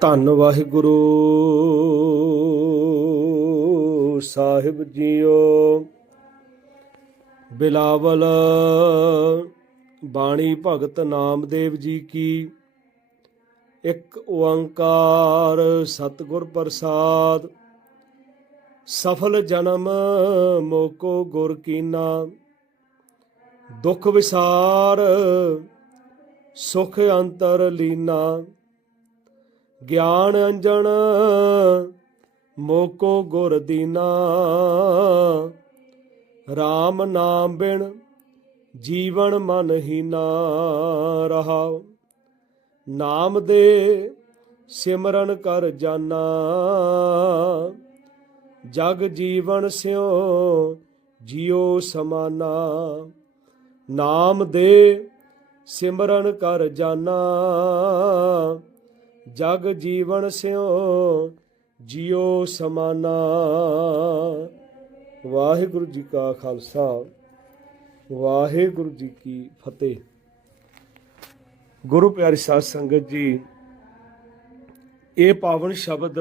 ਧੰਨ ਵਾਹਿਗੁਰੂ। ਸਾਹਿਬ ਜੀਓ, ਬਿਲਾਵਲ ਬਾਣੀ ਭਗਤ ਨਾਮਦੇਵ ਜੀ ਕੀ। ਇੱਕ ਓੰਕਾਰ ਸਤਿਗੁਰ ਪ੍ਰਸਾਦ, ਸਫਲ ਜਨਮ ਮੋਕੋ ਗੁਰ ਕੀਨਾ। ਦੁਖ ਵਿਸਾਰ, ਸੁਖ ਅੰਤਰ ਲੀਨਾ। ਗਿਆਨ ਅੰਜਨ ਮੋਕੋ ਗੁਰ ਦੀਨਾ। RAM ਨਾਮ ਬਿਨ ਜੀਵਨ ਮਨ ਹੀਨਾ ਰਹਾਉ। ਨਾਮ ਦੇ ਸਿਮਰਨ ਕਰ ਜਾਨਾ। ਜਗ ਜੀਵਨ ਸਿਉ ਜਿਉ ਸਮਾਨਾ। ਨਾਮ ਦੇ ਸਿਮਰਨ ਕਰ ਜਾਨਾ। ਜਗ ਜੀਵਨ ਸਿਉ ਜਿਉ ਸਮਾਨਾ। ਵਾਹਿਗੁਰੂ ਜੀ ਕਾ ਖਾਲਸਾ, ਵਾਹਿਗੁਰੂ ਜੀ ਕੀ ਫਤਿਹ। ਗੁਰੂ ਪਿਆਰੀ ਸਾਧ ਸੰਗਤ ਜੀ, ਇਹ ਪਾਵਨ ਸ਼ਬਦ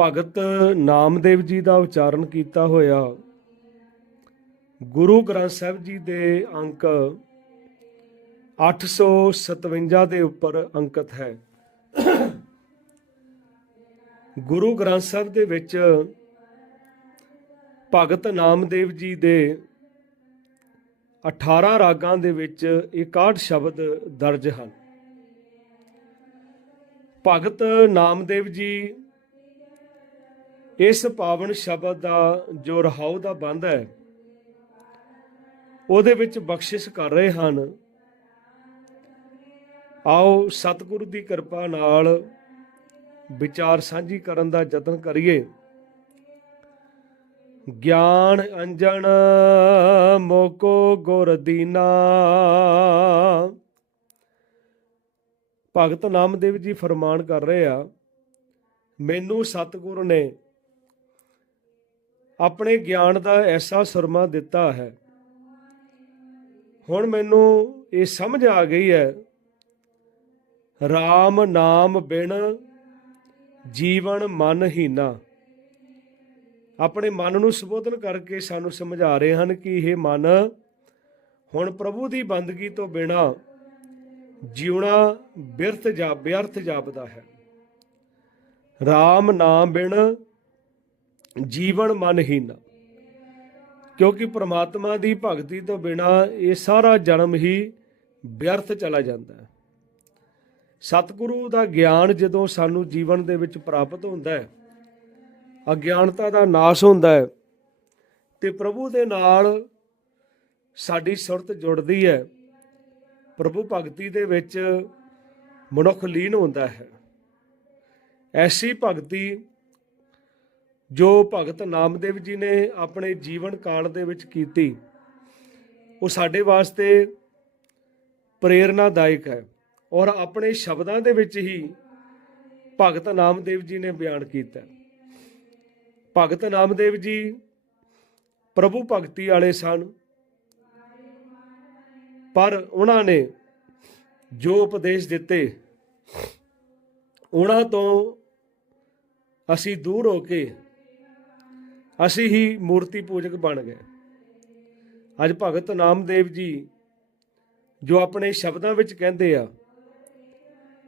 ਭਗਤ ਨਾਮਦੇਵ ਜੀ ਦਾ ਉਚਾਰਨ ਕੀਤਾ ਹੋਇਆ। ਗੁਰੂ ਗ੍ਰੰਥ ਸਾਹਿਬ ਜੀ ਦੇ ਅੰਕ 857 ਦੇ ਉੱਪਰ ਅੰਕਿਤ ਹੈ। ਗੁਰੂ ਗ੍ਰੰਥ ਸਾਹਿਬ ਦੇ ਵਿੱਚ ਭਗਤ ਨਾਮਦੇਵ ਜੀ ਦੇ 18 ਰਾਗਾਂ ਦੇ ਵਿੱਚ 61 ਸ਼ਬਦ ਦਰਜ ਹਨ। ਭਗਤ ਨਾਮਦੇਵ ਜੀ ਇਸ ਪਾਵਨ ਸ਼ਬਦ ਦਾ ਜੋ ਰਹਾਉ ਦਾ ਬੰਦ ਹੈ, ਉਹਦੇ ਵਿੱਚ ਬਖਸ਼ਿਸ਼ ਕਰ ਰਹੇ ਹਨ। ਆਓ ਸਤਿਗੁਰੂ ਦੀ ਕਿਰਪਾ ਨਾਲ ਵਿਚਾਰ ਸਾਂਝੀ ਕਰਨ ਦਾ ਯਤਨ ਕਰੀਏ। ਗਿਆਨ ਅੰਜਨ ਮੋਕੋ ਗੁਰ ਦੀਨਾ। ਭਗਤ ਨਾਮਦੇਵ ਜੀ ਫਰਮਾਨ ਕਰ ਰਹੇ ਆ, ਮੈਨੂੰ ਸਤਿਗੁਰ ਨੇ ਆਪਣੇ ਗਿਆਨ ਦਾ ਐਸਾ ਸੁਰਮਾ ਦਿੱਤਾ ਹੈ। ਹੁਣ ਮੈਨੂੰ ਇਹ ਸਮਝ ਆ ਗਈ ਹੈ RAM ਨਾਮ ਬਿਨ ਜੀਵਨ ਮਨ ਹੀਨਾ। ਆਪਣੇ ਮਨ ਨੂੰ ਸੰਬੋਧਨ ਕਰਕੇ ਸਾਨੂੰ ਸਮਝਾ ਰਹੇ ਹਨ ਕਿ ਇਹ ਮਨ ਹੁਣ ਪ੍ਰਭੂ ਦੀ ਬੰਦਗੀ ਤੋਂ ਬਿਨਾ ਜਿਉਣਾ ਬਿਰਥ ਜਾ ਬਿਅਰਥ ਜਾਪਦਾ ਹੈ। RAM ਨਾਮ ਬਿਨ ਜੀਵਨ ਮਨ ਹੀਨਾ। ਕਿਉਂਕਿ ਪ੍ਰਮਾਤਮਾ ਦੀ ਭਗਤੀ ਤੋਂ ਬਿਨਾ ਇਹ ਸਾਰਾ ਜਨਮ ਹੀ ਬਿਅਰਥ ਚਲਾ ਜਾਂਦਾ ਹੈ। ਸਤਿਗੁਰੂ ਦਾ ਗਿਆਨ ਜਦੋਂ ਸਾਨੂੰ ਜੀਵਨ ਦੇ ਵਿੱਚ ਪ੍ਰਾਪਤ ਹੁੰਦਾ ਹੈ, ਅਗਿਆਨਤਾ ਦਾ ਨਾਸ਼ ਹੁੰਦਾ ਹੈ ਤੇ ਪ੍ਰਭੂ ਦੇ ਨਾਲ ਸਾਡੀ ਸੁਰਤ ਜੁੜਦੀ ਹੈ, ਪ੍ਰਭੂ ਭਗਤੀ ਦੇ ਵਿੱਚ ਮਨੁੱਖ ਲੀਨ ਹੁੰਦਾ ਹੈ। ਐਸੀ ਭਗਤੀ ਜੋ ਭਗਤ ਨਾਮਦੇਵ ਜੀ ਨੇ ਆਪਣੇ ਜੀਵਨ ਕਾਲ ਦੇ ਵਿੱਚ ਕੀਤੀ, ਉਹ ਸਾਡੇ ਵਾਸਤੇ ਪ੍ਰੇਰਨਾਦਾਇਕ ਹੈ। ਔਰ ਆਪਣੇ ਸ਼ਬਦਾਂ ਦੇ ਵਿੱਚ ਹੀ ਭਗਤ ਨਾਮਦੇਵ ਜੀ ਨੇ ਬਿਆਨ ਕੀਤਾ। ਭਗਤ ਨਾਮਦੇਵ ਜੀ ਪ੍ਰਭੂ ਭਗਤੀ ਵਾਲੇ ਸਨ। ਪਰ ਉਹਨਾਂ ਨੇ ਜੋ ਉਪਦੇਸ਼ ਦਿੱਤੇ, ਉਹਨਾਂ ਤੋਂ ਅਸੀਂ ਦੂਰ ਹੋ ਕੇ ਅਸੀਂ ਹੀ ਮੂਰਤੀ ਪੂਜਕ ਬਣ ਗਏ। ਅੱਜ ਭਗਤ ਨਾਮਦੇਵ ਜੀ ਜੋ ਆਪਣੇ ਸ਼ਬਦਾਂ ਵਿੱਚ ਕਹਿੰਦੇ ਆ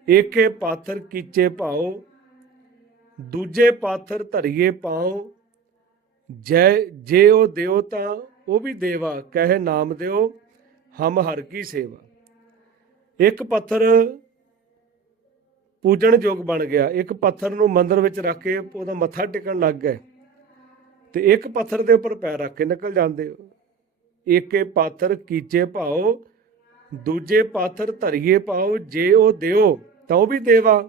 ਏਕੇ ਪਾਥਰ ਕੀਚੇ ਪਾਓ ਦੂਜੇ ਪਾਥਰ ਧਰੀਏ ਪਾਓ ਜੈ, ਜੇ ਉਹ ਦਿਓ ਤਾਂ ਉਹ ਵੀ ਦੇਵਾ, ਕਹੇ ਨਾਮ ਦਿਓ, ਹਮ ਹਰ ਕੀ ਸੇਵਾ। ਇੱਕ ਪੱਥਰ ਪੂਜਣ ਯੋਗ ਬਣ ਗਿਆ। ਇੱਕ ਪੱਥਰ ਨੂੰ ਮੰਦਰ ਵਿੱਚ ਰੱਖ ਕੇ ਉਹਦਾ ਮੱਥਾ ਟੇਕਣ ਲੱਗ ਗਏ। ਤੇ ਇੱਕ ਪੱਥਰ ਦੇ ਉੱਪਰ ਪੈਰ ਰੱਖ ਕੇ ਨਿਕਲ ਜਾਂਦੇ ਹੋ। ਏਕੇ ਪਾਥਰ ਕੀਚੇ ਭਾਓ ਦੂਜੇ ਪਾਥਰ ਧਰੀਏ ਪਾਓ ਜੇ ਉਹ ਦਿਓ ਤਾਂ ਉਹ ਵੀ ਦੇਵਾ।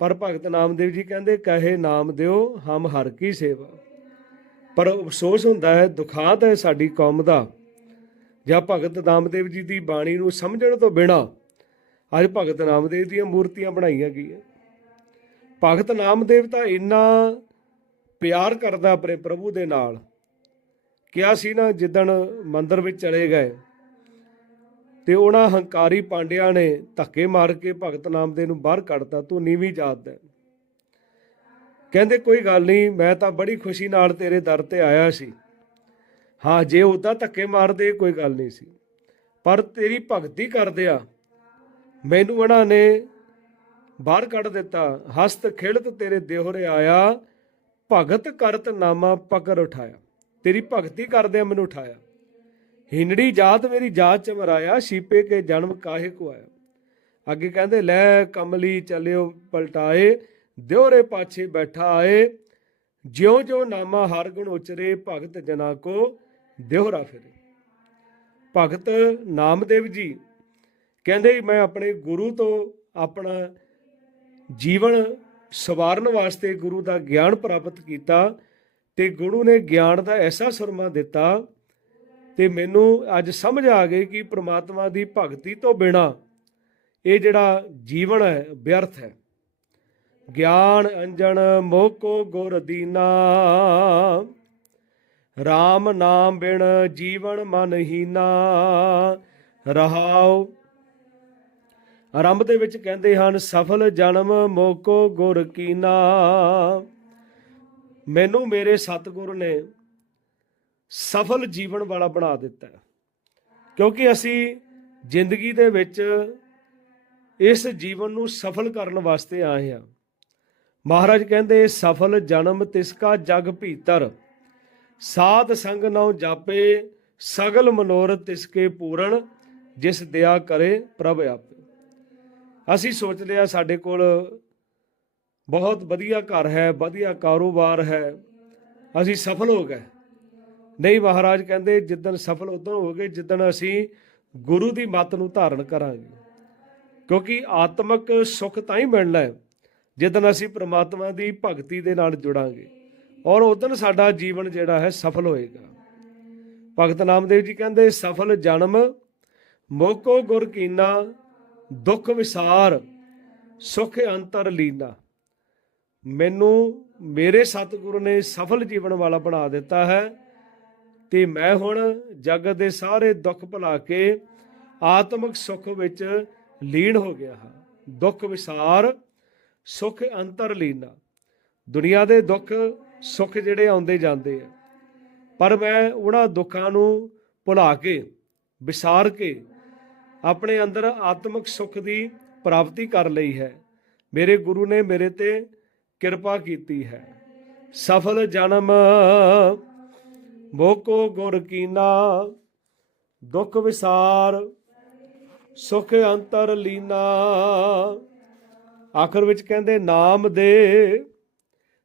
ਪਰ ਭਗਤ ਨਾਮਦੇਵ ਜੀ ਕਹਿੰਦੇ, ਕਹੇ ਨਾਮ ਦਿਓ, ਹਮ ਹਰ ਕੀ ਸੇਵਾ। ਪਰ ਅਫਸੋਸ ਹੁੰਦਾ ਹੈ, ਦੁਖਾਂਤ ਹੈ ਸਾਡੀ ਕੌਮ ਦਾ। ਜਾਂ ਭਗਤ ਨਾਮਦੇਵ ਜੀ ਦੀ ਬਾਣੀ ਨੂੰ ਸਮਝਣ ਤੋਂ ਬਿਨਾ ਅੱਜ ਭਗਤ ਨਾਮਦੇਵ ਦੀਆਂ ਮੂਰਤੀਆਂ ਬਣਾਈਆਂ ਗਈਆਂ। ਭਗਤ ਨਾਮਦੇਵ ਤਾਂ ਇੰਨਾ ਪਿਆਰ ਕਰਦਾ ਆਪਣੇ ਪ੍ਰਭੂ ਦੇ ਨਾਲ, ਕਿਹਾ ਸੀ ਨਾ, ਜਿੱਦਣ ਮੰਦਰ ਵਿੱਚ ਚਲੇ ਗਏ ਤੇ ਉਹਨਾਂ ਹੰਕਾਰੀ ਪਾਂਡਿਆਂ ਨੇ ਧੱਕੇ ਮਾਰ ਕੇ ਭਗਤ ਨਾਮਦੇਵ ਨੂੰ ਬਾਹਰ ਕੱਢਤਾ, ਤੂੰ ਨੀਵੀਂ ਜਾਤ ਦਾ ਕਹਿੰਦੇ, ਕੋਈ ਗੱਲ ਨਹੀਂ, ਮੈਂ ਤਾਂ ਬੜੀ ਖੁਸ਼ੀ ਨਾਲ ਤੇਰੇ ਦਰ ਤੇ ਆਇਆ ਸੀ। ਹਾਂ, ਜੇ ਉਦਾਂ ਧੱਕੇ ਮਾਰਦੇ, ਕੋਈ ਗੱਲ ਨਹੀਂ ਸੀ। ਪਰ ਤੇਰੀ ਭਗਤੀ ਕਰਦਿਆ ਮੈਨੂੰ ਉਹਨਾਂ ਨੇ ਬਾਹਰ ਕੱਢ ਦਿੱਤਾ। ਹਸਤ ਖਿੜਤ ਤੇਰੇ ਦੇਹਰੇ ਆਇਆ। ਭਗਤ ਕਰਤ ਨਾਮਾ ਪਕੜ ਉਠਾਇਆ। ਤੇਰੀ ਭਗਤੀ ਕਰਦਿਆਂ ਮੈਨੂੰ ਉਠਾਇਆ। ਹਿੰਡੜੀ ਜਾਤ ਮੇਰੀ ਜਾਤ ਚ ਮਰਾਇਆ ਸ਼ੀਪੇ ਕੇ ਜਨਮ ਕਾਹੇ ਕੋ ਆਇਆ। ਅੱਗੇ ਕਹਿੰਦੇ, ਲੈ ਕਮਲੀ ਚੱਲਿਓ ਪਲਟਾਏ ਦਿਉਰੇ ਪਾਛੇ ਬੈਠਾ ਆਏ, ਜਿਉ ਜਿਉ ਨਾਮਾ ਹਰ ਗੁਣ ਉਚਰੇ, ਭਗਤ ਜਨਾ ਕੋ ਦਿਉਰਾ ਫਿਰੇ। ਭਗਤ ਨਾਮਦੇਵ ਜੀ ਕਹਿੰਦੇ ਮੈਂ ਆਪਣੇ ਗੁਰੂ ਤੋਂ ਆਪਣਾ ਜੀਵਨ ਸਵਾਰਨ ਵਾਸਤੇ ਗੁਰੂ ਦਾ ਗਿਆਨ ਪ੍ਰਾਪਤ ਕੀਤਾ ਤੇ ਗੁਰੂ ਨੇ ਗਿਆਨ ਦਾ ਐਸਾ ਸੁਰਮਾ ਦਿੱਤਾ ਤੇ ਮੈਨੂੰ ਅੱਜ ਸਮਝ ਆ ਗਈ ਕਿ ਪ੍ਰਮਾਤਮਾ ਦੀ ਭਗਤੀ ਤੋਂ ਬਿਨਾ ਇਹ ਜਿਹੜਾ ਜੀਵਨ ਹੈ, ਵਿਅਰਥ ਹੈ। ਗਿਆਨ ਅੰਜਨ ਮੋਕੋ ਗੁਰ ਦੀਨਾ। RAM ਨਾਮ ਬਿਨ ਜੀਵਨ ਮਨ ਹੀਨਾ। ਰਹਾਉ। ਆਰੰਭ ਦੇ ਵਿੱਚ ਕਹਿੰਦੇ ਹਨ, ਸਫਲ ਜਨਮ ਮੋਕੋ ਗੁਰ ਕੀਨਾ। ਮੈਨੂੰ ਮੇਰੇ ਸਤਿਗੁਰ ਨੇ ਸਫਲ ਜੀਵਨ ਵਾਲਾ ਬਣਾ ਦਿੱਤਾ ਕਿਉਂਕਿ ਅਸੀਂ ਜ਼ਿੰਦਗੀ ਦੇ ਵਿੱਚ ਇਸ ਜੀਵਨ ਨੂੰ ਸਫਲ ਕਰਨ ਵਾਸਤੇ ਆਏ ਹਾਂ। ਮਹਾਰਾਜ ਕਹਿੰਦੇ, ਸਫਲ ਜਨਮ ਤਿਸਕਾ ਜਗ ਭੀਤਰ। ਸਾਧ ਸੰਗ ਨਉ ਜਾਪੇ, ਸਗਲ ਮਨੋਰਥ ਤਿਸਕੇ ਪੂਰਨ, ਜਿਸ ਦਇਆ ਕਰੇ ਪ੍ਰਭ ਆਪੇ। ਅਸੀਂ ਸੋਚ ਲਿਆ ਸਾਡੇ ਕੋਲ ਬਹੁਤ ਵਧੀਆ ਘਰ ਹੈ, ਵਧੀਆ ਕਾਰੋਬਾਰ ਹੈ। ਅਸੀਂ ਸਫਲ ਹੋ ਗਏ। ਨਹੀਂ ਮਹਾਰਾਜ ਕਹਿੰਦੇ ਜਿੱਦਣ ਸਫਲ ਉਦੋਂ ਹੋਗੇ ਜਿੱਦਣ ਅਸੀਂ ਗੁਰੂ ਦੀ ਮੱਤ ਨੂੰ ਧਾਰਨ ਕਰਾਂਗੇ। ਕਿਉਂਕਿ ਆਤਮਿਕ ਸੁੱਖ ਤਾਂ ਹੀ ਮਿਲਣਾ ਹੈ, ਜਿੱਦਣ ਅਸੀਂ ਪ੍ਰਮਾਤਮਾ ਦੀ ਭਗਤੀ ਦੇ ਨਾਲ ਜੁੜਾਂਗੇ ਔਰ ਉਦੋਂ ਸਾਡਾ ਜੀਵਨ ਜਿਹੜਾ ਹੈ ਸਫਲ ਹੋਏਗਾ। ਭਗਤ ਨਾਮਦੇਵ ਜੀ ਕਹਿੰਦੇ, ਸਫਲ ਜਨਮ, ਮੋਕੋ ਗੁਰ ਕੀਨਾ, ਦੁੱਖ ਵਿਸਾਰ, ਸੁਖ ਅੰਤਰ ਲੀਨਾ। ਮੈਨੂੰ ਮੇਰੇ ਸਤਿਗੁਰੂ ਨੇ ਸਫਲ ਜੀਵਨ ਵਾਲਾ ਬਣਾ ਦਿੱਤਾ ਹੈ। ਤੇ ਮੈਂ ਹੁਣ ਜਗਤ ਦੇ ਸਾਰੇ ਦੁੱਖ ਭੁਲਾ ਕੇ ਆਤਮਿਕ ਸੁੱਖ ਵਿੱਚ ਲੀਨ ਹੋ ਗਿਆ ਹਾਂ। ਦੁੱਖ ਵਿਸਾਰ, ਸੁਖ ਅੰਤਰ ਲੀਨਾ। ਦੁਨੀਆ ਦੇ ਦੁੱਖ ਸੁੱਖ ਜਿਹੜੇ ਆਉਂਦੇ ਜਾਂਦੇ ਆ। ਪਰ ਮੈਂ ਉਹਨਾਂ ਦੁੱਖਾਂ ਨੂੰ ਭੁਲਾ ਕੇ, ਵਿਸਾਰ ਕੇ ਆਪਣੇ ਅੰਦਰ ਆਤਮਿਕ ਸੁੱਖ ਦੀ ਪ੍ਰਾਪਤੀ ਕਰ ਲਈ ਹੈ। ਮੇਰੇ ਗੁਰੂ ਨੇ ਮੇਰੇ ਤੇ ਕਿਰਪਾ ਕੀਤੀ ਹੈ। ਸਫਲ ਜਨਮ ਮੋਕੋ ਗੁਰ ਕੀਨਾ, ਦੁੱਖ ਵਿਸਾਰ, ਸੁਖ ਅੰਤਰ ਲੀਨਾ। ਆਖਰ ਵਿੱਚ ਕਹਿੰਦੇ, ਨਾਮ ਦੇ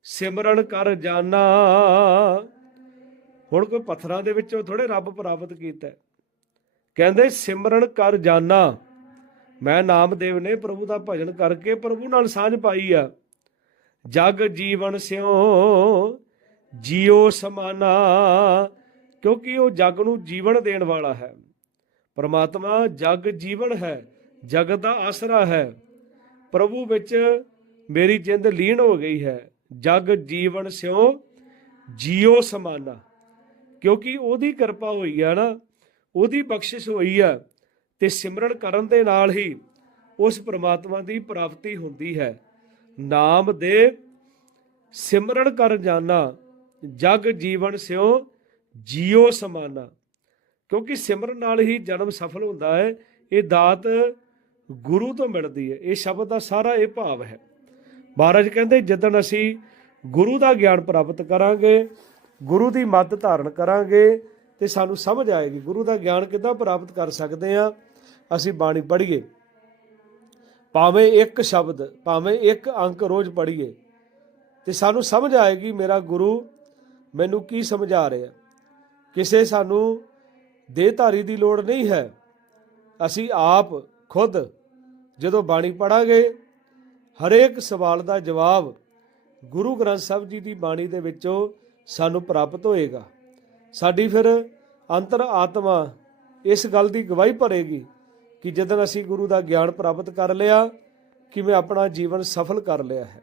ਸਿਮਰਨ ਕਰ ਜਾਣਾ ਹੁਣ ਕੋਈ ਪੱਥਰਾਂ ਦੇ ਵਿੱਚੋਂ ਥੋੜੇ ਰੱਬ ਪ੍ਰਾਪਤ ਕੀਤਾ। ਕਹਿੰਦੇ, ਸਿਮਰਨ ਕਰ ਜਾਣਾ ਮੈਂ ਨਾਮਦੇਵ ਨੇ ਪ੍ਰਭੂ ਦਾ ਭਜਨ ਕਰਕੇ ਪ੍ਰਭੂ ਨਾਲ ਸਾਂਝ ਪਾਈ ਆ। ਜਗ ਜੀਵਨ ਸਿਓ ਜੀਓ ਸਮਾਨਾ, ਕਿਉਂਕਿ ਉਹ ਜਗ ਨੂੰ ਜੀਵਨ ਦੇਣ ਵਾਲਾ ਹੈ। ਪਰਮਾਤਮਾ ਜਗ ਜੀਵਨ ਹੈ, ਜਗ ਦਾ ਆਸਰਾ ਹੈ। ਪ੍ਰਭੂ ਵਿੱਚ ਮੇਰੀ ਜਿੰਦ ਲੀਨ ਹੋ ਗਈ ਹੈ। ਜਗ ਜੀਵਨ ਸਿਓ ਜੀਓ ਸਮਾਨਾ। ਕਿਉਂਕਿ ਉਹਦੀ ਕਿਰਪਾ ਹੋਈ ਹੈ ਨਾ, ਉਹਦੀ ਬਖਸ਼ਿਸ਼ ਹੋਈ ਹੈ ਤੇ ਸਿਮਰਨ ਕਰਨ ਦੇ ਨਾਲ ਹੀ ਉਸ ਪ੍ਰਮਾਤਮਾ ਦੀ ਪ੍ਰਾਪਤੀ ਹੁੰਦੀ ਹੈ। ਨਾਮ ਦੇ ਸਿਮਰਨ ਕਰ ਜਾਣਾ ਜਗ ਜੀਵਨ ਸਿਓ ਜੀਓ ਸਮਾਨਾ। ਕਿਉਂਕਿ ਸਿਮਰਨ ਨਾਲ ਹੀ ਜਨਮ ਸਫਲ ਹੁੰਦਾ ਹੈ, ਇਹ ਦਾਤ ਗੁਰੂ ਤੋਂ ਮਿਲਦੀ ਹੈ, ਇਹ ਸ਼ਬਦ ਦਾ ਸਾਰਾ ਇਹ ਭਾਵ ਹੈ। ਮਹਾਰਾਜ ਕਹਿੰਦੇ, ਜਦੋਂ ਅਸੀਂ ਗੁਰੂ ਦਾ ਗਿਆਨ ਪ੍ਰਾਪਤ ਕਰਾਂਗੇ, ਗੁਰੂ ਦੀ ਮੱਤ ਧਾਰਨ ਕਰਾਂਗੇ, ਤੇ ਸਾਨੂੰ ਸਮਝ ਆਏਗੀ, ਗੁਰੂ ਦਾ ਗਿਆਨ ਕਿੱਦਾਂ ਪ੍ਰਾਪਤ ਕਰ ਸਕਦੇ ਆ ਅਸੀਂ ਬਾਣੀ ਪੜ੍ਹੀਏ। ਭਾਵੇਂ ਇੱਕ ਸ਼ਬਦ, ਭਾਵੇਂ ਇੱਕ ਅੰਕ ਰੋਜ਼ ਪੜ੍ਹੀਏ, ਤੇ ਸਾਨੂੰ ਸਮਝ ਆਏਗੀ, ਮੇਰਾ ਗੁਰੂ ਮੈਨੂੰ ਕੀ ਸਮਝਾ ਰਿਹਾ ਕਿਸੇ ਸਾਨੂੰ ਦੇਹਧਾਰੀ ਦੀ ਲੋੜ ਨਹੀਂ ਹੈ। ਅਸੀਂ ਆਪ ਖੁਦ ਜਦੋਂ ਬਾਣੀ ਪੜਾਂਗੇ ਹਰੇਕ ਸਵਾਲ ਦਾ ਜਵਾਬ ਗੁਰੂ ਗ੍ਰੰਥ ਸਾਹਿਬ ਜੀ ਦੀ ਬਾਣੀ ਦੇ ਵਿੱਚੋਂ ਸਾਨੂੰ ਪ੍ਰਾਪਤ ਹੋਏਗਾ। ਸਾਡੀ ਫਿਰ ਅੰਤਰ ਆਤਮਾ ਇਸ ਗੱਲ ਦੀ ਗਵਾਹੀ ਭਰੇਗੀ ਕਿ ਜਦੋਂ ਅਸੀਂ ਗੁਰੂ ਦਾ ਗਿਆਨ ਪ੍ਰਾਪਤ ਕਰ ਲਿਆ ਕਿ ਮੈਂ ਆਪਣਾ ਜੀਵਨ ਸਫਲ ਕਰ ਲਿਆ ਹੈ।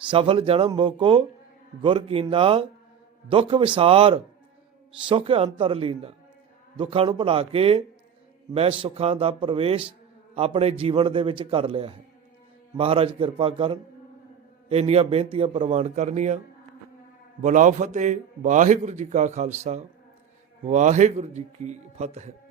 ਸਫਲ ਜਨਮ ਮੋਕੋ ਗੁਰ ਕੀਨਾ ਦੁੱਖ ਵਿਸਾਰ, ਸੁਖ ਅੰਤਰ ਲੀਨਾ। ਦੁੱਖਾਂ ਨੂੰ ਭੁਲਾ ਕੇ ਮੈਂ ਸੁੱਖਾਂ ਦਾ ਪ੍ਰਵੇਸ਼ ਆਪਣੇ ਜੀਵਨ ਦੇ ਵਿੱਚ ਕਰ ਲਿਆ ਹੈ। ਮਹਾਰਾਜ ਕਿਰਪਾ ਕਰਨ, ਇੰਨੀਆਂ ਬੇਨਤੀਆਂ ਪ੍ਰਵਾਨ ਕਰਨੀਆਂ। ਬੁਲਾਓ ਫਤਿਹ, ਵਾਹਿਗੁਰੂ ਜੀ ਕਾ ਖਾਲਸਾ, ਵਾਹਿਗੁਰੂ ਜੀ ਕੀ ਫਤਿਹ।